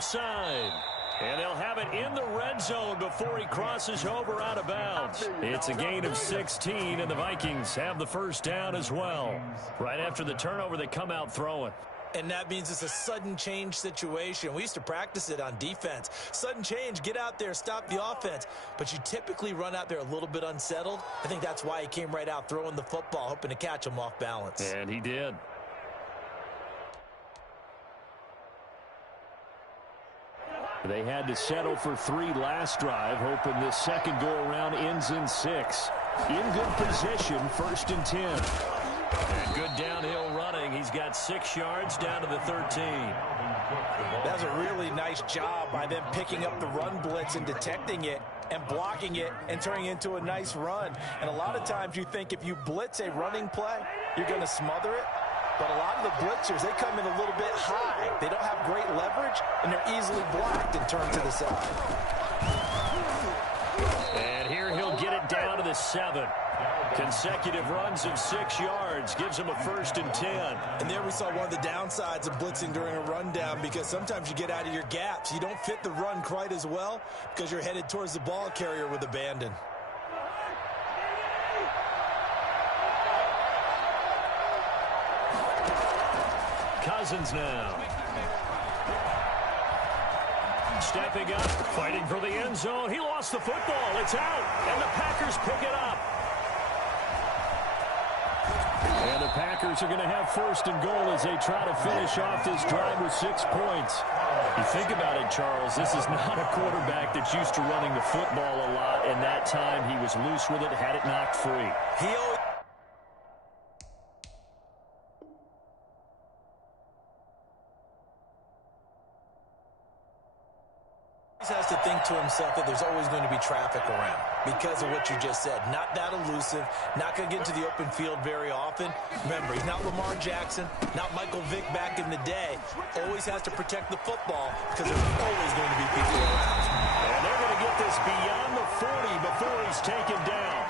left side. And they'll have it in the red zone before he crosses over out of bounds. It's a gain of 16, and the Vikings have the first down as well. Right after the turnover, they come out throwing. And that means it's a sudden change situation. We used to practice it on defense. Sudden change, get out there, stop the offense. But you typically run out there a little bit unsettled. I think that's why he came right out throwing the football, hoping to catch him off balance. And he did. They had to settle for 3 last drive, hoping this second go-around ends in 6. In good position, 1st and 10. And good downhill running. He's got 6 yards down to the 13. That's a really nice job by them picking up the run blitz and detecting it and blocking it and turning it into a nice run. And a lot of times you think if you blitz a running play, you're going to smother it. But a lot of the blitzers, they come in a little bit high. They don't have great leverage, and they're easily blocked and turned to the side. And here he'll get it down to the 7. Consecutive runs of 6 yards gives him a 1st and 10. And there we saw one of the downsides of blitzing during a rundown, because sometimes you get out of your gaps. You don't fit the run quite as well because you're headed towards the ball carrier with abandon. Cousins now. Stepping up, fighting for the end zone. He lost the football. It's out, and the Packers pick it up. And the Packers are going to have 1st and goal as they try to finish off this drive with 6 points. You think about it, Charles, this is not a quarterback that's used to running the football a lot, and that time he was loose with it, had it knocked free. He always has to think to himself that there's always going to be traffic around because of what you just said. Not that elusive, not going to get into the open field very often. Remember, he's not Lamar Jackson, not Michael Vick back in the day. Always has to protect the football because there's always going to be people around. And they're going to get this beyond the 40 before he's taken down.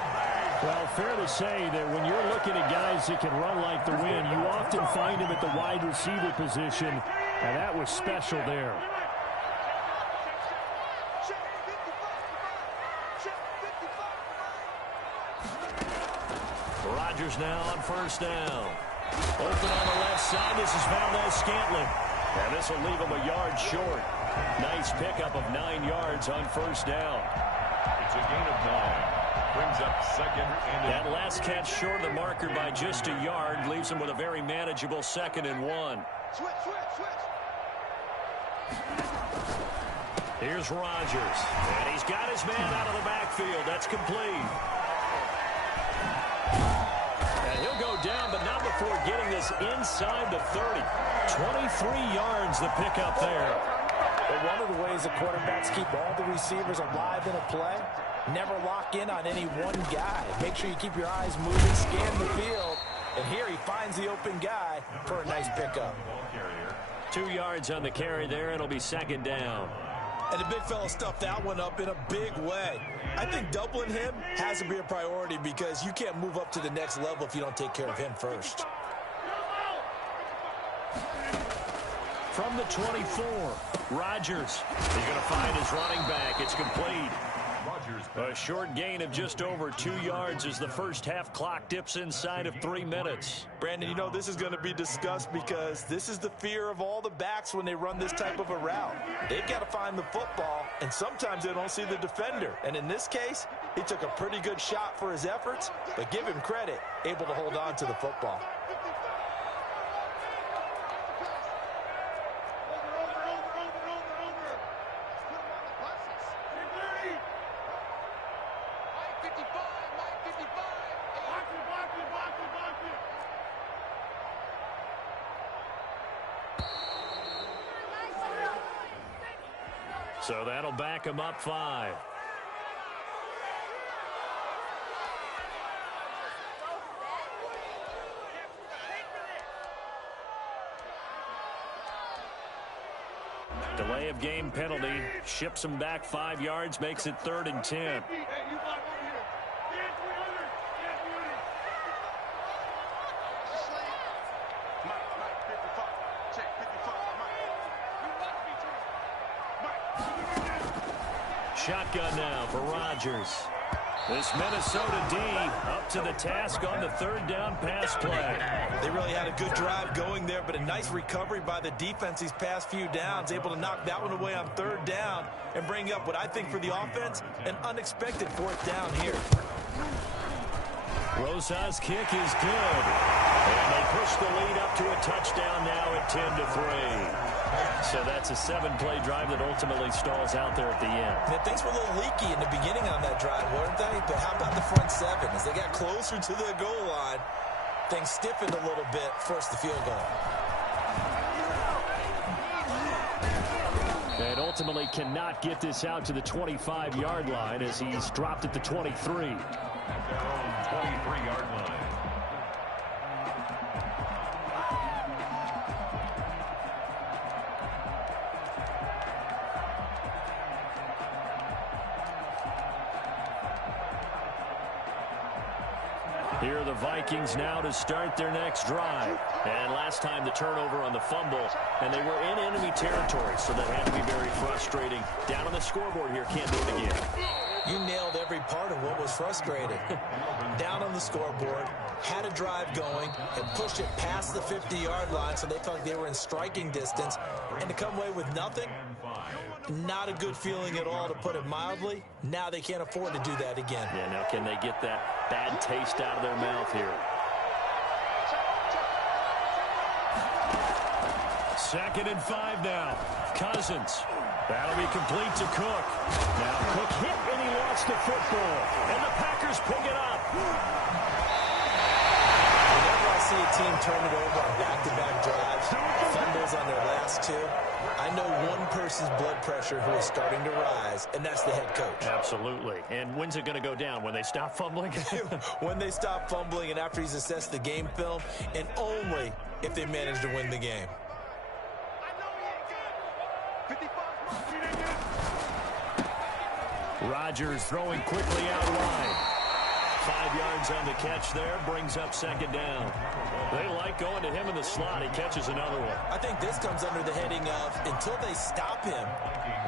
Well, fair to say that when you're looking at guys that can run like the wind, you often find him at the wide receiver position, and that was special there. Rodgers now on 1st down. Open on the left side. This is Valdes-Scantling. And this will leave him a yard short. Nice pickup of 9 yards on 1st down. It's a gain of 9. Brings up 2nd and that last catch short of the marker by just a yard leaves him with a very manageable 2nd and 1. Here's Rodgers. And he's got his man out of the backfield. That's complete. He'll go down, but not before getting this inside the 30. 23 yards the pickup there. But one of the ways the quarterbacks keep all the receivers alive in a play, never lock in on any one guy. Make sure you keep your eyes moving, scan the field, and here he finds the open guy for a nice pickup. 2 yards on the carry there. It'll be 2nd down. And the big fella stuffed that one up in a big way. I think doubling him has to be a priority because you can't move up to the next level if you don't take care of him first. From the 24, Rodgers. He's going to find his running back. It's complete. A short gain of just over 2 yards as the first half clock dips inside of 3 minutes. Brandon, you know this is going to be discussed because this is the fear of all the backs when they run this type of a route. They've got to find the football, and sometimes they don't see the defender. And in this case, he took a pretty good shot for his efforts, but give him credit, able to hold on to the football. So that'll back him up 5. Delay of game penalty. Ships him back 5 yards. Makes it 3rd and 10. Shotgun now for Rodgers. This Minnesota D up to the task on the third down pass play. They really had a good drive going there, but a nice recovery by the defense these past few downs, able to knock that one away on third down and bring up what I think for the offense, an unexpected fourth down here. Rosas' kick is good. And they push the lead up to a touchdown now at 10-3. So that's a 7-play drive that ultimately stalls out there at the end. And things were a little leaky in the beginning on that drive, weren't they? But how about the front seven? As they got closer to the goal line, things stiffened a little bit, forced the field goal. And ultimately cannot get this out to the 25-yard line as he's dropped at the 23. At their own 23-yard line. Here are the Vikings now to start their next drive. And last time the turnover on the fumble, and they were in enemy territory, so that had to be very frustrating. Down on the scoreboard here, can't do it again. You nailed every part of what was frustrating. Down on the scoreboard, had a drive going, and pushed it past the 50-yard line so they felt like they were in striking distance. And to come away with nothing, not a good feeling at all, to put it mildly. Now they can't afford to do that again. Yeah, now can they get that bad taste out of their mouth here? Second and 5 now. Cousins. That'll be complete to Cook. Now Cook hit and he lost the football. And the Packers pick it up. Whenever I see a team turn it over on back-to-back drives, fumbles on their last two, I know one person's blood pressure who is starting to rise, and that's the head coach. Absolutely. And when's it going to go down? When they stop fumbling? When they stop fumbling and after he's assessed the game film, and only if they manage to win the game. Rodgers throwing quickly out wide. 5 yards on the catch there, brings up second down. They like going to him in the slot. He catches another one. I think this comes under the heading of, until they stop him,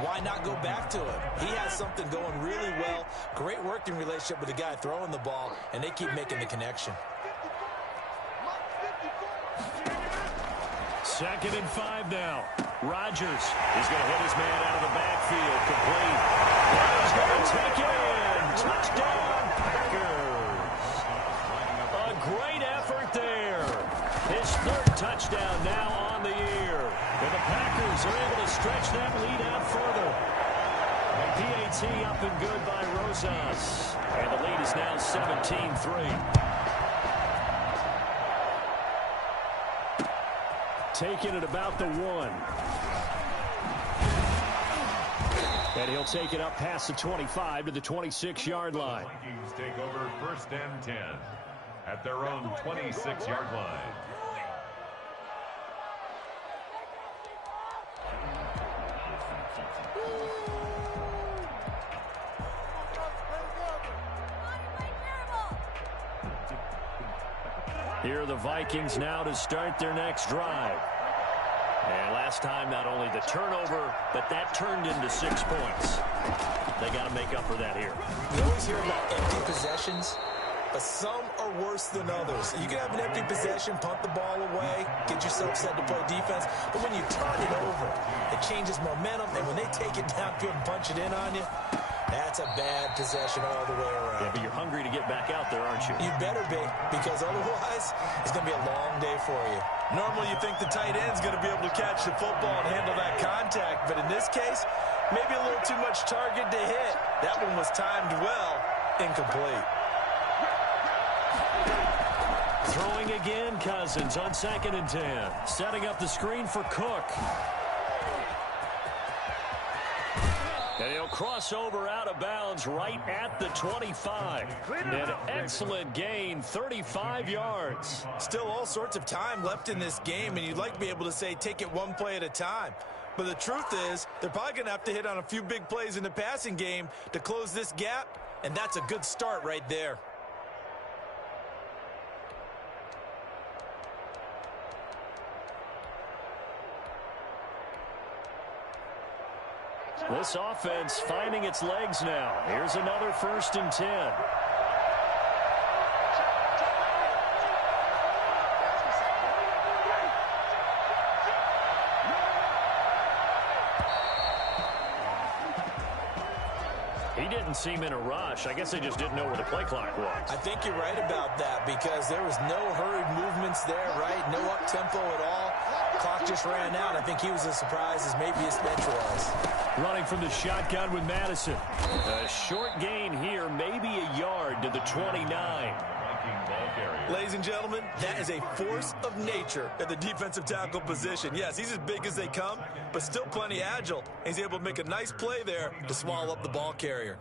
why not go back to him? He has something going really well. Great working relationship with the guy throwing the ball, and they keep making the connection. Second and 5 now. Rodgers is going to hit his man out of the backfield. Complete. He's going to take it in. Touchdown, Packers. A great effort there. His third touchdown now on the year. And the Packers are able to stretch that lead out further. PAT up and good by Rosas. And the lead is now 17-3. Taking it about the 1. And he'll take it up past the 25 to the 26-yard line. Vikings take over first and 10 at their own 26-yard line. Here are the Vikings now to start their next drive. And last time, not only the turnover, but that turned into 6 points. They got to make up for that here. You always hear about empty possessions, but some are worse than others. You can have an empty possession, punt the ball away, get yourself set to play defense, but when you turn it over, it changes momentum, and when they take it downfield and punch it in on you, that's a bad possession all the way around. Yeah, but you're hungry to get back out there, aren't you? You better be, because otherwise, it's going to be a long day for you. Normally, you think the tight end's going to be able to catch the football and handle that contact, but in this case, maybe a little too much target to hit. That one was timed well, incomplete. Throwing again, Cousins on second and 10. Setting up the screen for Cook. And he'll cross over out of bounds right at the 25. An excellent gain, 35 yards. Still all sorts of time left in this game, and you'd like to be able to say take it one play at a time. But the truth is, they're probably going to have to hit on a few big plays in the passing game to close this gap, and that's a good start right there. This offense finding its legs now. Here's another 1st and 10. He didn't seem in a rush. I guess they just didn't know where the play clock was. I think you're right about that because there was no hurried movements there, right? No up-tempo at all. Clock just ran out. I think he was as surprised as maybe his bench was. Running from the shotgun with Madison. A short gain here, maybe a yard to the 29. Ladies and gentlemen, that is a force of nature at the defensive tackle position. Yes, he's as big as they come, but still plenty agile. He's able to make a nice play there to swallow up the ball carrier.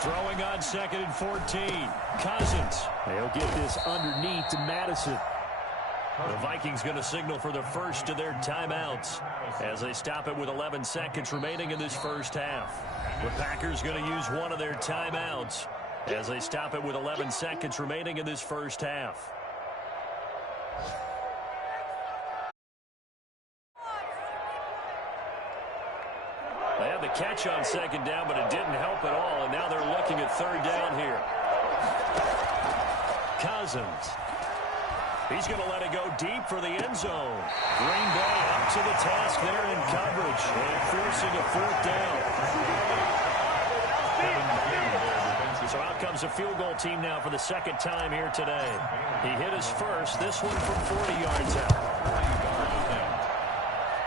Throwing on 2nd and 14. Cousins. They'll get this underneath to Madison. The Vikings going to signal for the first of their timeouts as they stop it with 11 seconds remaining in this first half. The Packers going to use one of their timeouts as they stop it with 11 seconds remaining in this first half. They had the catch on 2nd down, but it didn't help at all, and now they're looking at 3rd down here. Cousins. He's going to let it go deep for the end zone. Green Bay up to the task there in coverage and forcing a 4th down. So out comes a field goal team now for the 2nd time here today. He hit his first, this one from 40 yards out.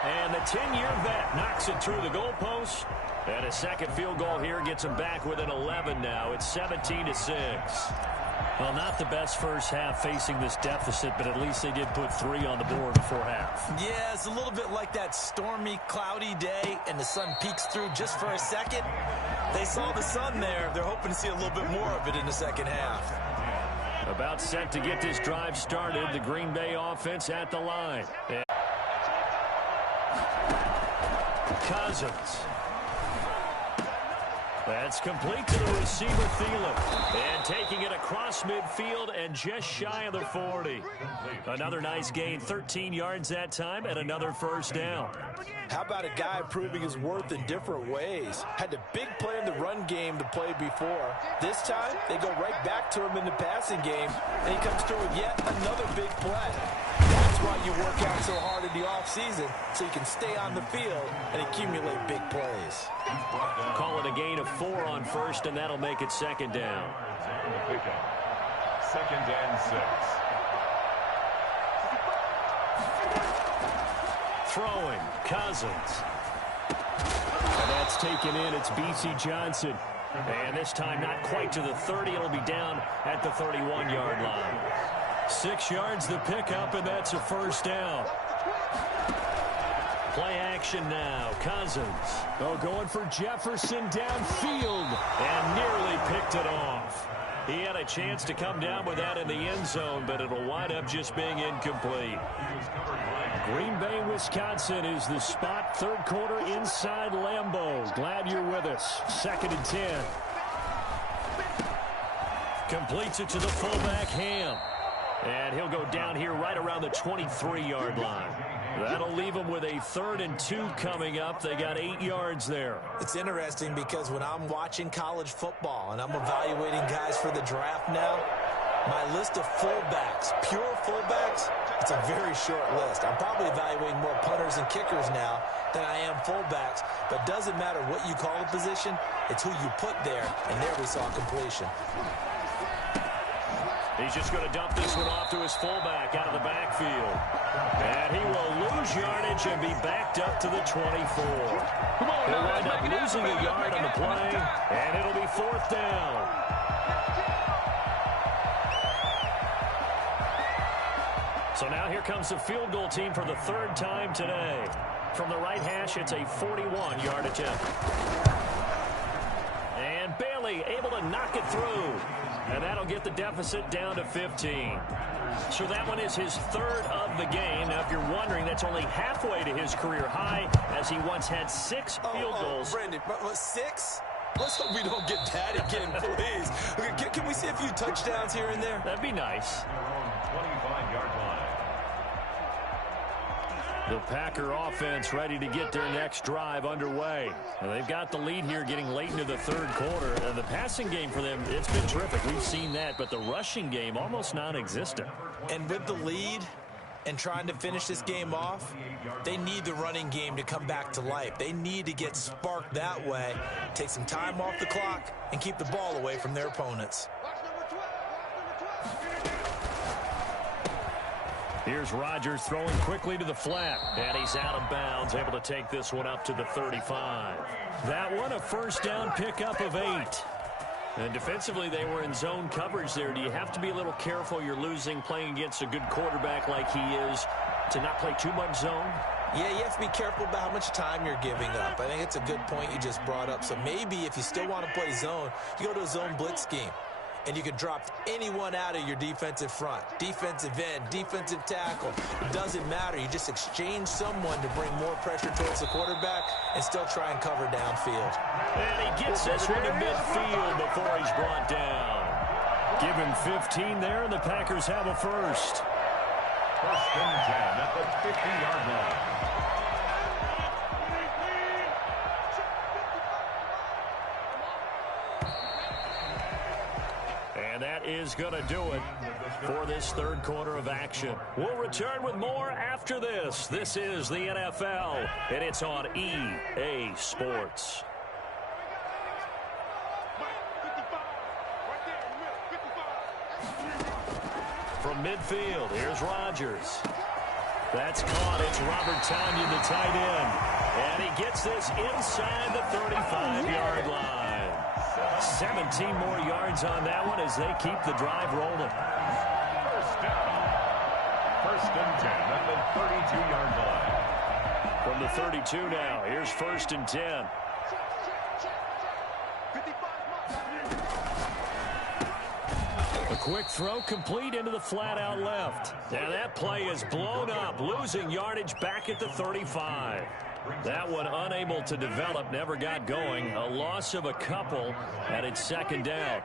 And the 10-year vet knocks it through the goalpost. And a 2nd field goal here gets him back within 11 now. It's 17-6. Well, not the best first half facing this deficit, but at least they did put 3 on the board before half. Yeah, it's a little bit like that stormy, cloudy day, and the sun peeks through just for a second. They saw the sun there. They're hoping to see a little bit more of it in the 2nd half. About set to get this drive started. The Green Bay offense at the line. Cousins. That's complete to the receiver, Thielen. And taking it across midfield and just shy of the 40. Another nice gain, 13 yards that time, and another 1st down. How about a guy proving his worth in different ways? Had the big play in the run game to play before. This time, they go right back to him in the passing game, and he comes through with yet another big play. That's why you work out so hard in the offseason, so you can stay on the field and accumulate big plays. Call it a gain of 4 on 1st, and that'll make it 2nd down. 2nd and 6. Throwing, Cousins. And that's taken in. It's B.C. Johnson. And this time not quite to the 30. It'll be down at the 31-yard line. 6 yards the pickup, and that's a 1st down. Play action now. Cousins. Oh, going for Jefferson downfield and nearly picked it off. He had a chance to come down with that in the end zone, but it'll wind up just being incomplete. Green Bay, Wisconsin is the spot. 3rd quarter inside Lambeau. Glad you're with us. 2nd and 10. Completes it to the fullback, Ham. And he'll go down here right around the 23-yard line. That'll leave them with a 3rd and 2 coming up. They got 8 yards there. It's interesting because when I'm watching college football and I'm evaluating guys for the draft now, my list of fullbacks, pure fullbacks, it's a very short list. I'm probably evaluating more punters and kickers now than I am fullbacks, but it doesn't matter what you call the position, it's who you put there, and there we saw completion. He's just going to dump this one off to his fullback out of the backfield. And he will lose yardage and be backed up to the 24. He'll wind up losing a yard on the play, and it'll be 4th down. So now here comes the field goal team for the 3rd time today. From the right hash, it's a 41-yard attempt. And Bailey able to knock it through. And that'll get the deficit down to 15. So that one is his 3rd of the game. Now, if you're wondering, that's only halfway to his career high, as he once had 6 field goals. Brendan, but 6? Let's hope we don't get that again, please. Can we see a few touchdowns here and there? That'd be nice. Their own 25-yard line. The Packer offense ready to get their next drive underway. And they've got the lead here getting late into the third quarter. And the passing game for them, it's been terrific. We've seen that, but the rushing game almost non-existent. And with the lead and trying to finish this game off, they need the running game to come back to life. They need to get sparked that way, take some time off the clock, and keep the ball away from their opponents. Here's Rodgers throwing quickly to the flat, and he's out of bounds, able to take this one up to the 35. That one a first down pickup of 8. And defensively, they were in zone coverage there. Do you have to be a little careful? You're losing playing against a good quarterback like he is to not play too much zone? Yeah, you have to be careful about how much time you're giving up. I think it's a good point you just brought up. So maybe if you still want to play zone, you go to a zone blitz scheme. And you can drop anyone out of your defensive front. Defensive end, defensive tackle. It doesn't matter. You just exchange someone to bring more pressure towards the quarterback and still try and cover downfield. And he gets this one to midfield before he's brought down. Give him 15 there, and the Packers have a first. First and 10 at the 50-yard line. And that is going to do it for this third quarter of action. We'll return with more after this. This is the NFL, and it's on EA Sports. From midfield, here's Rodgers. That's caught. It's Robert Tonyan, the tight end. And he gets this inside the 35-yard line. 17 more yards on that one as they keep the drive rolling. First down. First and 10 at the 32-yard line. From the 32 now, here's first and 10. A quick throw complete into the flat out left. Now that play is blown up, losing yardage back at the 35. That one unable to develop, never got going. A loss of a couple, and it's second down.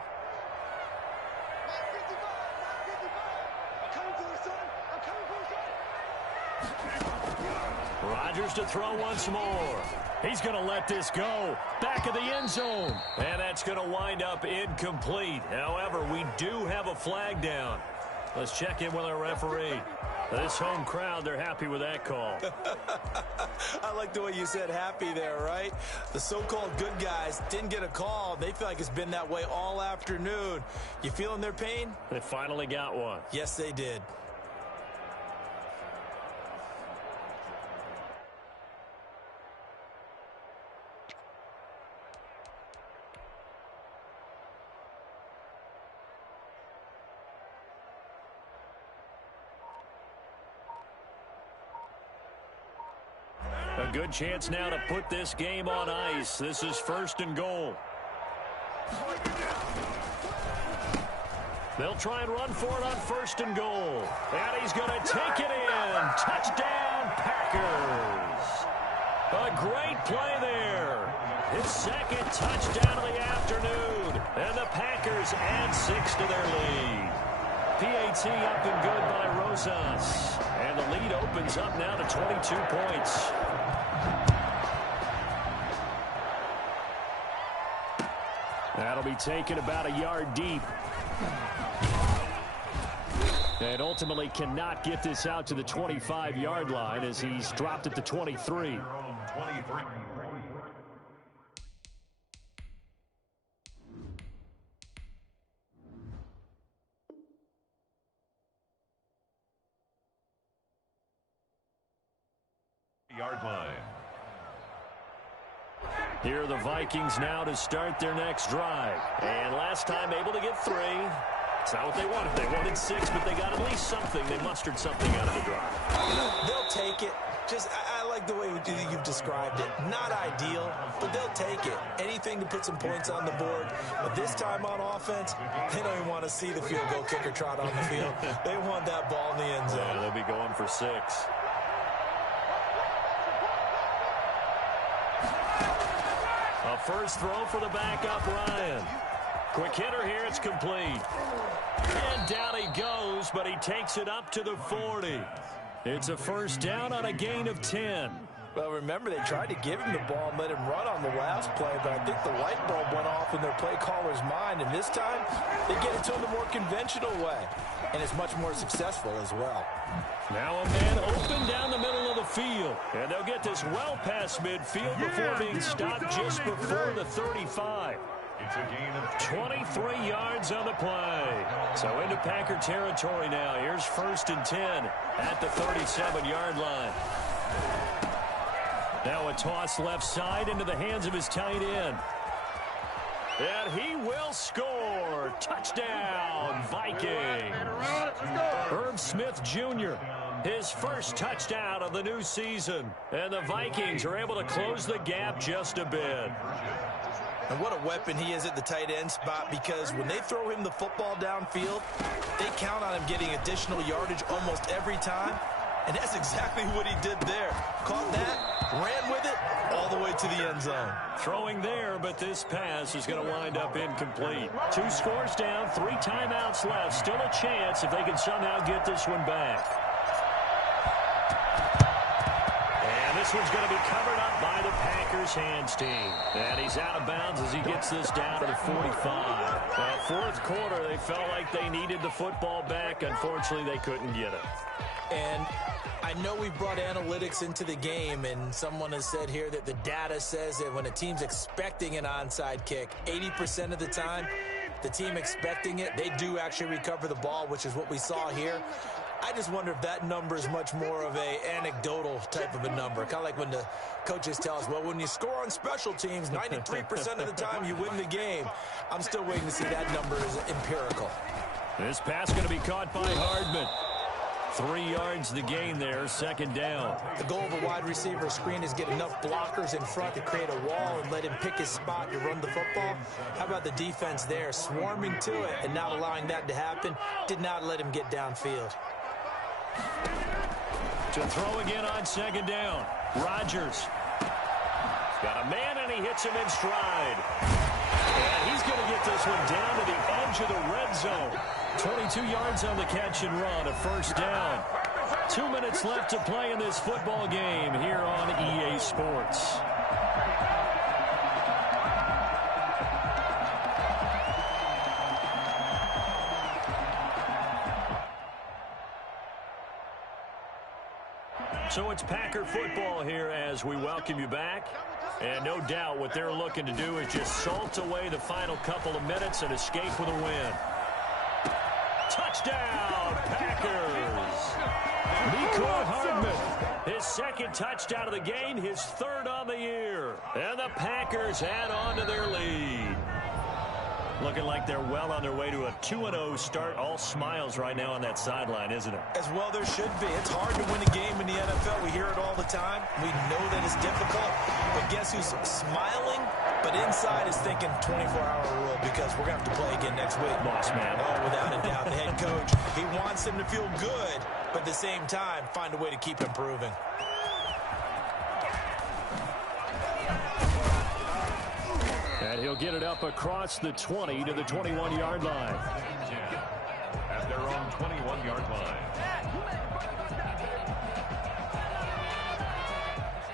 Rodgers to throw once more. He's going to let this go. Back of the end zone. And that's going to wind up incomplete. However, we do have a flag down. Let's check in with our referee. This home crowd, they're happy with that call. I like the way you said happy there, right? The so-called good guys didn't get a call. They feel like it's been that way all afternoon. You feeling their pain? They finally got one. Yes, they did. A good chance now to put this game on ice. This is first and goal. They'll try and run for it on first and goal. And he's going to take it in. Touchdown, Packers. A great play there. His second touchdown of the afternoon. And the Packers add 6 to their lead. PAT up and good by Rosas. And the lead opens up now to 22 points. That'll be taken about a yard deep. And ultimately cannot get this out to the 25-yard line as he's dropped at the 23. Yard line. Here are the Vikings now to start their next drive. And last time able to get 3. It's not what they wanted. They wanted 6, but they got at least something. They mustered something out of the drive. They'll take it. I like the way you've described it. Not ideal, but they'll take it. Anything to put some points on the board. But this time on offense, they don't even want to see the field goal kicker trot on the field. They want that ball in the end zone. Yeah, they'll be going for 6. A first throw for the backup, Ryan. Quick hitter here, it's complete. And down he goes, but he takes it up to the 40. It's a first down on a gain of 10. Well, remember, they tried to give him the ball and let him run on the last play, but I think the light bulb went off in their play caller's mind, and this time they get it to him the more conventional way, and it's much more successful as well. Now a man open down the middle of the field, and they'll get this well past midfield before being stopped just before the 35. It's a gain of 23 yards on the play. So into Packer territory now. Here's first and 10 at the 37-yard line. Now a toss left side into the hands of his tight end. And he will score. Touchdown, Vikings. Herb Smith Jr., his first touchdown of the new season. And the Vikings are able to close the gap just a bit. And what a weapon he is at the tight end spot, because when they throw him the football downfield, they count on him getting additional yardage almost every time. And that's exactly what he did there. Caught that, ran with it, all the way to the end zone. Throwing there, but this pass is going to wind up incomplete. 2 scores down, 3 timeouts left. Still a chance if they can somehow get this one back. And this one's going to be covered up by the Packers hands team. And he's out of bounds as he gets this down to the 45. Well, fourth quarter, they felt like they needed the football back. Unfortunately, they couldn't get it. And I know we brought analytics into the game, and someone has said here that the data says that when a team's expecting an onside kick, 80% of the time, the team expecting it, they do actually recover the ball, which is what we saw here. I just wonder if that number is much more of a anecdotal type of a number. Kind of like when the coaches tell us, well, when you score on special teams, 93% of the time you win the game. I'm still waiting to see that number is empirical. This pass going to be caught by Hardman. 3 yards the gain there, second down. The goal of a wide receiver screen is get enough blockers in front to create a wall and let him pick his spot to run the football. How about the defense there, swarming to it and not allowing that to happen? Did not let him get downfield. To throw again on second down. Rodgers. Got a man, and he hits him in stride. And he's going to get this one down to the edge of the red zone. 22 yards on the catch and run, a first down. 2 minutes left to play in this football game here on EA Sports. So it's Packer football here as we welcome you back. And no doubt what they're looking to do is just salt away the final couple of minutes and escape with a win. Touchdown, Packers! Mecole Hardman, his second touchdown of the game, his third on the year. And the Packers add on to their lead. Looking like they're well on their way to a 2-0 start. All smiles right now on that sideline, isn't it? As well there should be. It's hard to win a game in the NFL. We hear it all the time. We know that it's difficult. But guess who's smiling, but inside is thinking 24-hour rule, because we're going to have to play again next week. Boss man. Oh, without a doubt. The head coach, he wants them to feel good, but at the same time, find a way to keep improving. And he'll get it up across the 20 to the 21-yard line. At their own 21-yard line.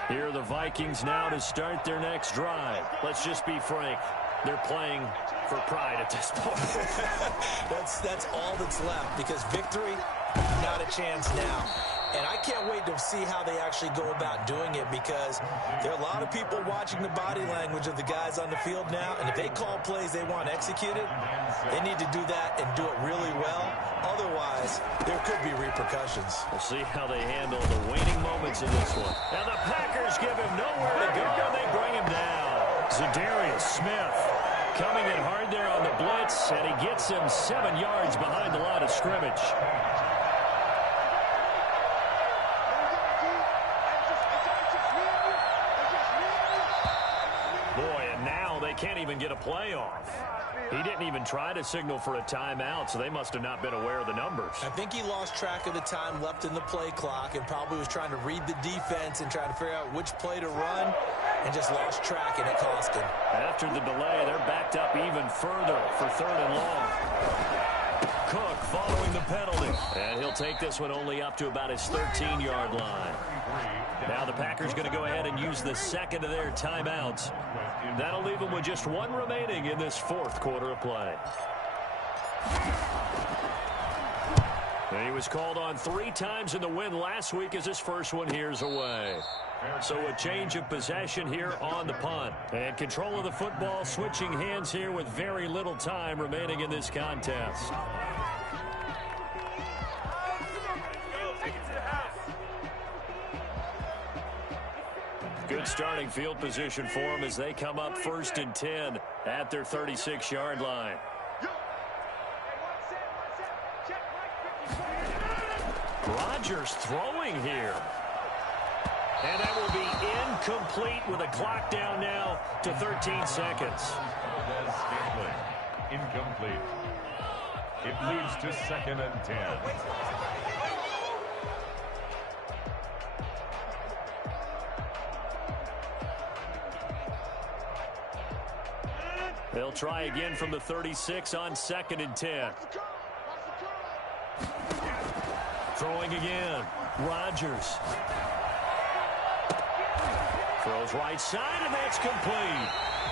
Here are the Vikings now to start their next drive. Let's just be frank. They're playing for pride at this point. That's all that's left, because victory, not a chance now. And I can't wait to see how they actually go about doing it, because there are a lot of people watching the body language of the guys on the field now, and if they call plays they want executed, they need to do that and do it really well. Otherwise, there could be repercussions. We'll see how they handle the waning moments in this one. And the Packers give him nowhere to go, and they bring him down. Zadarius Smith coming in hard there on the blitz, and he gets him 7 yards behind the line of scrimmage. Can't even get a play off. He didn't even try to signal for a timeout, so they must have not been aware of the numbers. I think he lost track of the time left in the play clock and probably was trying to read the defense and trying to figure out which play to run. and just lost track, and it cost him. After the delay, they're backed up even further for 3rd and long. Cook following the penalty. And he'll take this one only up to about his 13-yard line. Now the Packers going to go ahead and use the second of their timeouts. That'll leave them with just one remaining in this 4th quarter of play. And he was called on 3 times in the win last week as his first one here's away. So a change of possession here on the punt. And control of the football switching hands here with very little time remaining in this contest. Good starting field position for them as they come up 1st and 10 at their 36-yard line. Rodgers throwing here. And that will be incomplete with a clock down now to 13 seconds. Incomplete. It leads to 2nd and 10. They'll try again from the 36 on 2nd and 10. Throwing again. Rodgers. Throws right side, and that's complete.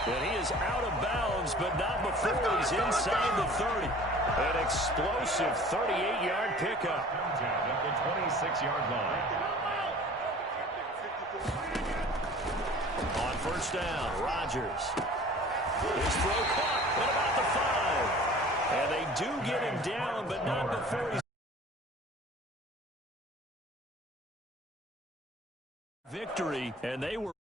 And he is out of bounds, but not before he's inside the 30. An explosive 38-yard pickup. At the 26-yard line. On 1st down, Rodgers. His throw caught at about the 5. And they do get him down, but not before he's victory. And they were